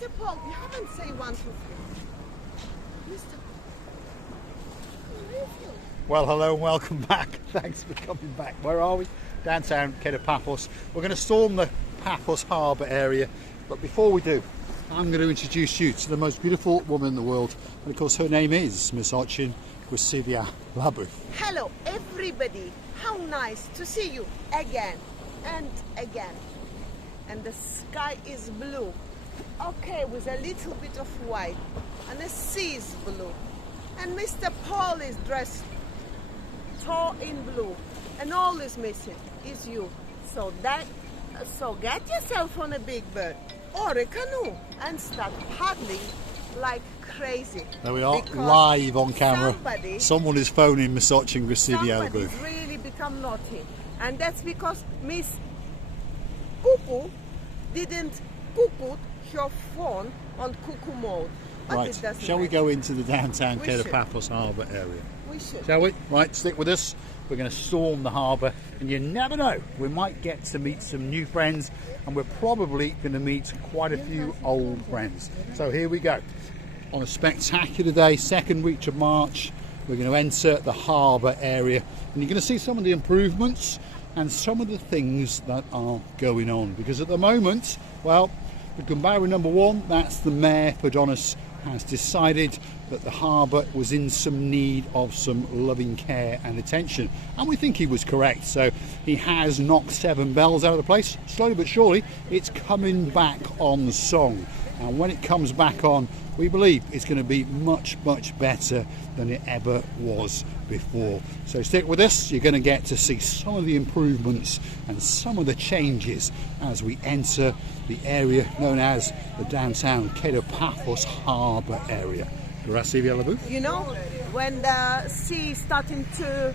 Mr. Paul, you haven't said 1, 2, 3. Mr. Paul. Well, hello and welcome back. Thanks for coming back. Where are we? Downtown Paphos. We're going to storm the Paphos Harbour area, but before we do, I'm going to introduce you to the most beautiful woman in the world, and of course her name is Miss Coco. Hello everybody, how nice to see you again and again. And the sky is blue, okay, with a little bit of white, and the sea is blue, and Mr. Paul is dressed tall in blue, and all is missing is you. So get yourself on a big bird or a canoe and start paddling like crazy. There we are, live on camera. Someone is phoning Miss Coco. Somebody's really become naughty, and that's because Miss Coco didn't put her phone on cuckoo mode. But right, shall we go into the downtown Paphos Harbour area? We should. Shall we? Right, stick with us. We're going to storm the harbour, and you never know, we might get to meet some new friends, and we're probably going to meet quite a few old friends. So here we go. On a spectacular day, second week of March, we're going to enter the harbour area, and you're going to see some of the improvements and some of the things that are going on. Because at the moment, well, with Gumbaru number 1, that's the Mayor Padonis, has decided that the harbour was in some need of some loving care and attention, and we think he was correct. So he has knocked 7 bells out of the place. Slowly but surely it's coming back on song, and when it comes back on, we believe it's going to be much better than it ever was before. So stick with us, you're going to get to see some of the improvements and some of the changes as we enter the area known as the downtown Paphos Harbour area. You know, when the sea is starting to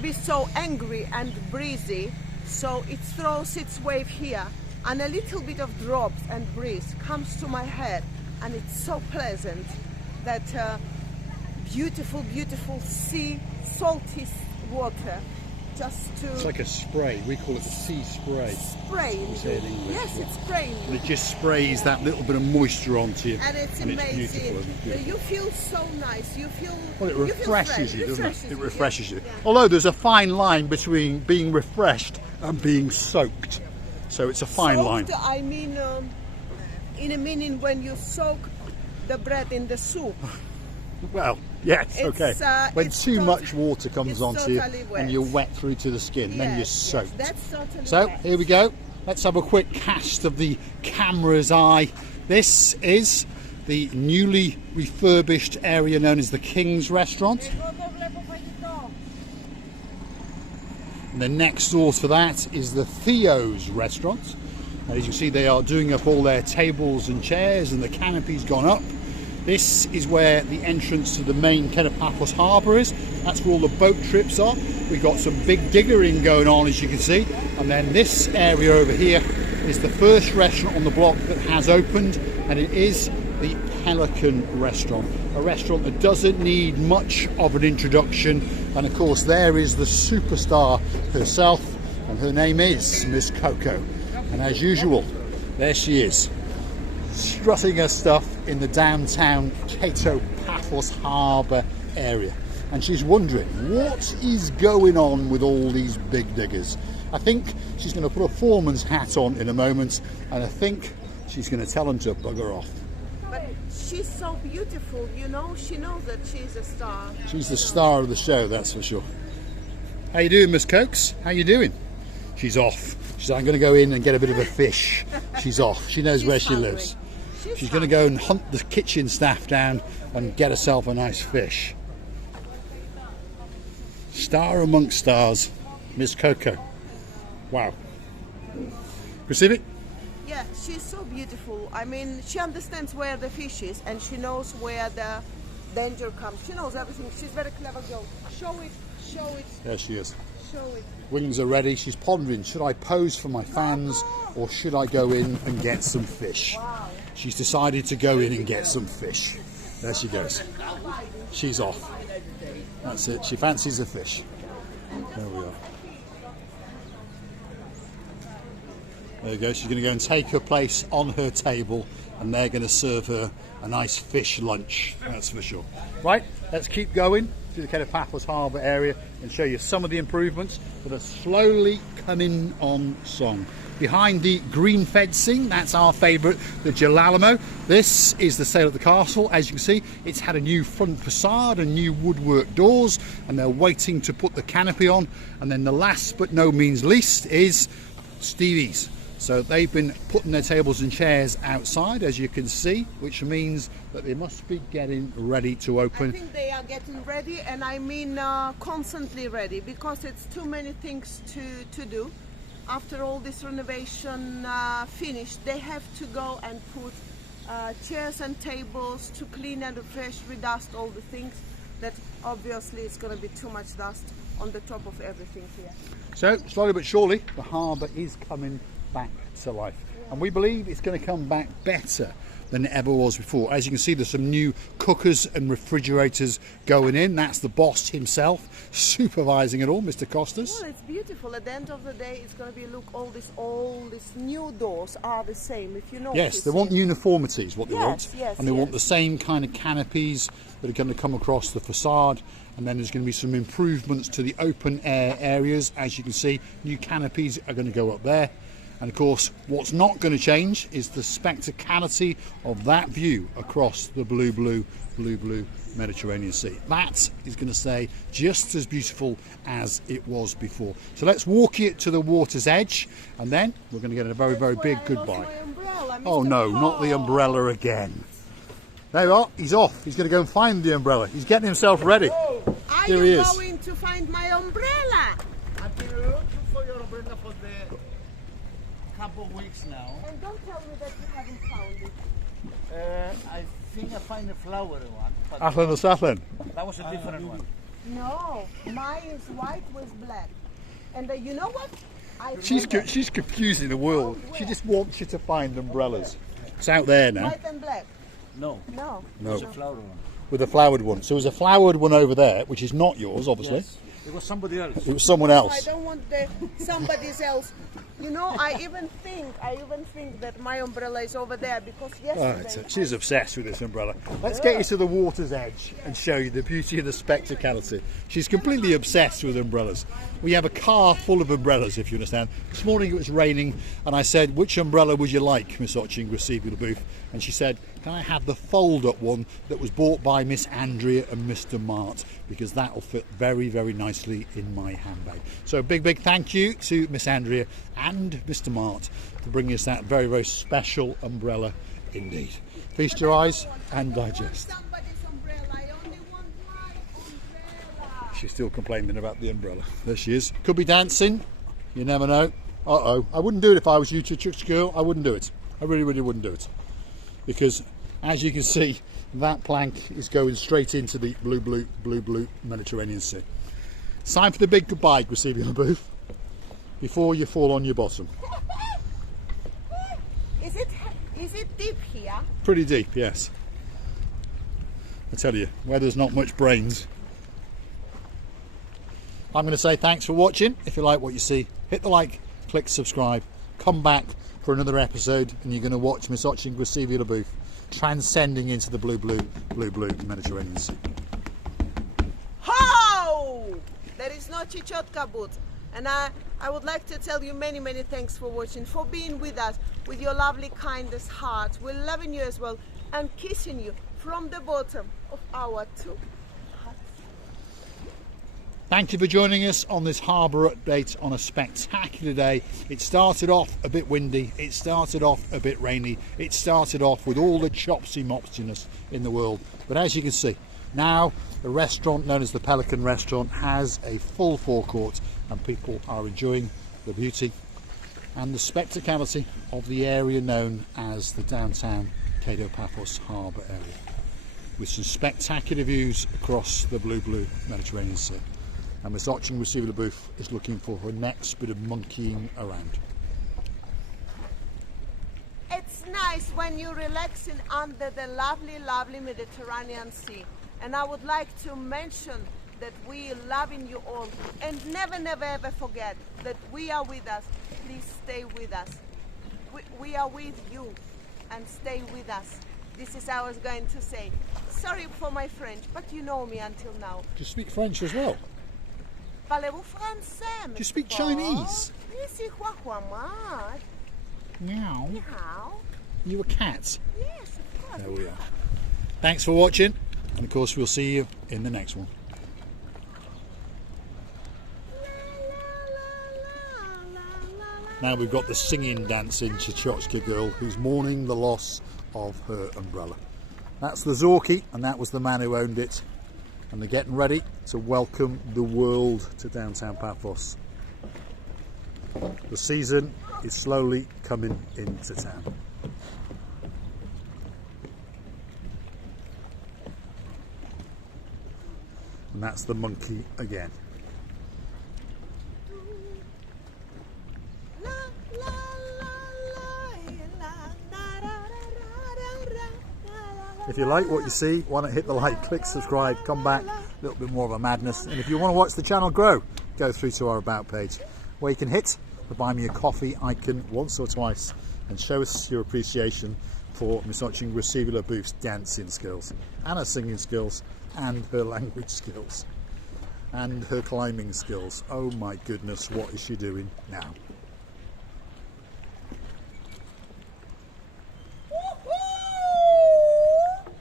be so angry and breezy, so it throws its wave here, and a little bit of drops and breeze comes to my head, and it's so pleasant. That beautiful sea, salty water, just to... It's like a spray. We call it sea spray. Spray. Yes, it's spraying. And it just sprays that little bit of moisture onto you. And it's amazing. It's beautiful, isn't it? Beautiful. You feel so nice. You feel... Well, it refreshes you, doesn't it? It refreshes you. Yeah. Although there's a fine line between being refreshed and being soaked. So it's a fine line. I mean, in a meaning when you soak the bread in the soup. Well, yes, okay. When too much water comes onto you and you're wet through to the skin, then you're soaked. Yes, that's totally so wet. Here we go. Let's have a quick cast of the camera's eye. This is the newly refurbished area known as the King's Restaurant. And the next door to that is the Theo's Restaurant. And as you see, they are doing up all their tables and chairs, and the canopy's gone up. This is where the entrance to the main Paphos Harbour is. That's where all the boat trips are. We've got some big diggering going on, as you can see. And then this area over here is the first restaurant on the block that has opened, and it is the Pelican Restaurant. A restaurant that doesn't need much of an introduction. And of course, there is the superstar herself, and her name is Miss Coco. And as usual, there she is, strutting her stuff in the downtown Paphos Harbour area. And she's wondering, what is going on with all these big diggers? I think she's going to put a foreman's hat on in a moment, and I think she's going to tell them to bugger off. But she's so beautiful, you know, she knows that she's a star. She's the star of the show, that's for sure. How you doing, Miss Cokes? How you doing? She's off. She's like, I'm going to go in and get a bit of a fish. She's off. She knows where she lives. She's going to go and hunt the kitchen staff down and get herself a nice fish. Star amongst stars, Miss Coco. Wow. Receive it? Yeah, she's so beautiful. I mean, she understands where the fish is, and she knows where the danger comes. She knows everything. She's a very clever girl. Show it, show it. There she is. Show it. Wings are ready. She's pondering, should I pose for my fans or should I go in and get some fish? Wow. She's decided to go in and get some fish. There she goes. She's off. That's it. She fancies a fish. There we are. There you go. She's going to go and take her place on her table, and they're going to serve her a nice fish lunch. That's for sure. Right, let's keep going to the kind of Paphos Harbour area and show you some of the improvements that are slowly coming on song. Behind the green fencing, that's our favourite, the Gelalamo. This is the sale of the castle. As you can see, it's had a new front facade and new woodwork doors, and they're waiting to put the canopy on. And then the last but no means least is Stevie's. So they've been putting their tables and chairs outside, as you can see, which means that they must be getting ready to open. I think they are getting ready, and I mean constantly ready, because it's too many things to do. After all this renovation finished, they have to go and put chairs and tables to clean and refresh, redust all the things that obviously it's going to be too much dust on the top of everything here. So slowly but surely the harbour is coming back to life, and we believe it's going to come back better than it ever was before. As you can see, there's some new cookers and refrigerators going in. That's the boss himself supervising it all, Mr. Costas. Well, it's beautiful. At the end of the day, it's going to be, look, all these new doors are the same, if you notice. Yes, they want uniformity is what they want. Yes, and they want the same kind of canopies that are going to come across the facade. And then there's going to be some improvements to the open air areas. As you can see, new canopies are going to go up there. And of course, what's not going to change is the spectacality of that view across the blue Mediterranean Sea. That is going to stay just as beautiful as it was before. So let's walk it to the water's edge, and then we're going to get a very, very big goodbye. Oh no, not the umbrella again. There you are, he's off. He's going to go and find the umbrella. He's getting himself ready. Are Here he you is. going to find my umbrella? I've been looking for your umbrella for the couple of weeks now. And don't tell me that you haven't found it. I think I find a flower one, but Ahlan wa sahlan. that was a different one. No, mine is white with black. And you know what? She's confusing the world. She just wants you to find umbrellas. It's out there now. White and black. No, No. No. it's a flower one. With a flowered one. So there's a flowered one over there, which is not yours, obviously. Yes. It was somebody else. It was someone I else. don't want somebody else. You know, I even think that my umbrella is over there, because yesterday. Right, she's obsessed with this umbrella. Let's get you to the water's edge and show you the beauty and the spectacality. She's completely obsessed with umbrellas. We have a car full of umbrellas, if you understand. This morning it was raining, and I said, which umbrella would you like, Miss Oching And she said, can I have the fold-up one that was bought by Miss Andrea and Mr. Mart, because that will fit very, very nicely in my handbag. So big thank you to Miss Andrea and Mr. Mart for bringing us that very, very special umbrella indeed. Feast your eyes and digest. Somebody's umbrella. I only want my umbrella. She's still complaining about the umbrella. There she is. Could be dancing. You never know. Uh-oh. I wouldn't do it if I was you, Chicks girl. I wouldn't do it. I really, really wouldn't do it. Because, as you can see, that plank is going straight into the blue Mediterranean Sea. It's time for the big goodbye, Graciela Booth, before you fall on your bottom. Is it deep here? Pretty deep, yes. I tell you, where there's not much brains. I'm going to say thanks for watching. If you like what you see, hit the like, click subscribe, come back for another episode, and you're going to watch Miss Oching Graciela Booth transcending into the blue Mediterranean Sea. Ho! There is no chichotka boot. And I would like to tell you many thanks for watching, for being with us, with your lovely, kindest heart. We're loving you as well, and kissing you from the bottom of our two hearts. Thank you for joining us on this harbour update on a spectacular day. It started off a bit windy, it started off a bit rainy, it started off with all the chopsy-mopsiness in the world. But as you can see, now the restaurant known as the Pelican Restaurant has a full forecourt, and people are enjoying the beauty and the spectacality of the area known as the downtown Paphos Harbour area, with some spectacular views across the blue Mediterranean Sea. And Miss Oching Graciela Booth is looking for her next bit of monkeying around. It's nice when you're relaxing under the lovely Mediterranean Sea. And I would like to mention that we are loving you all. And never ever forget that we are with us. Please stay with us. we are with you and stay with us. This is I was going to say. Sorry for my French, but you know me until now. Do you speak French as well? Parlez-vous français? Do you speak Chinese? Ici, Huahuamad. Meow. Meow. You a cat? Yes, of course. There we are. Thanks for watching, and of course we'll see you in the next one. Now we've got the singing, dancing Chechotchka girl who's mourning the loss of her umbrella. That's the Zorki, and that was the man who owned it. And they're getting ready to welcome the world to downtown Paphos. The season is slowly coming into town. And that's the monkey again. If you like what you see, why not hit the like, click subscribe, come back, a little bit more of a madness. And if you want to watch the channel grow, go through to our About page, where you can hit the Buy Me a Coffee icon once or twice and show us your appreciation for Miss Receiver Booth's dancing skills, and her singing skills, and her language skills, and her climbing skills. Oh my goodness, what is she doing now?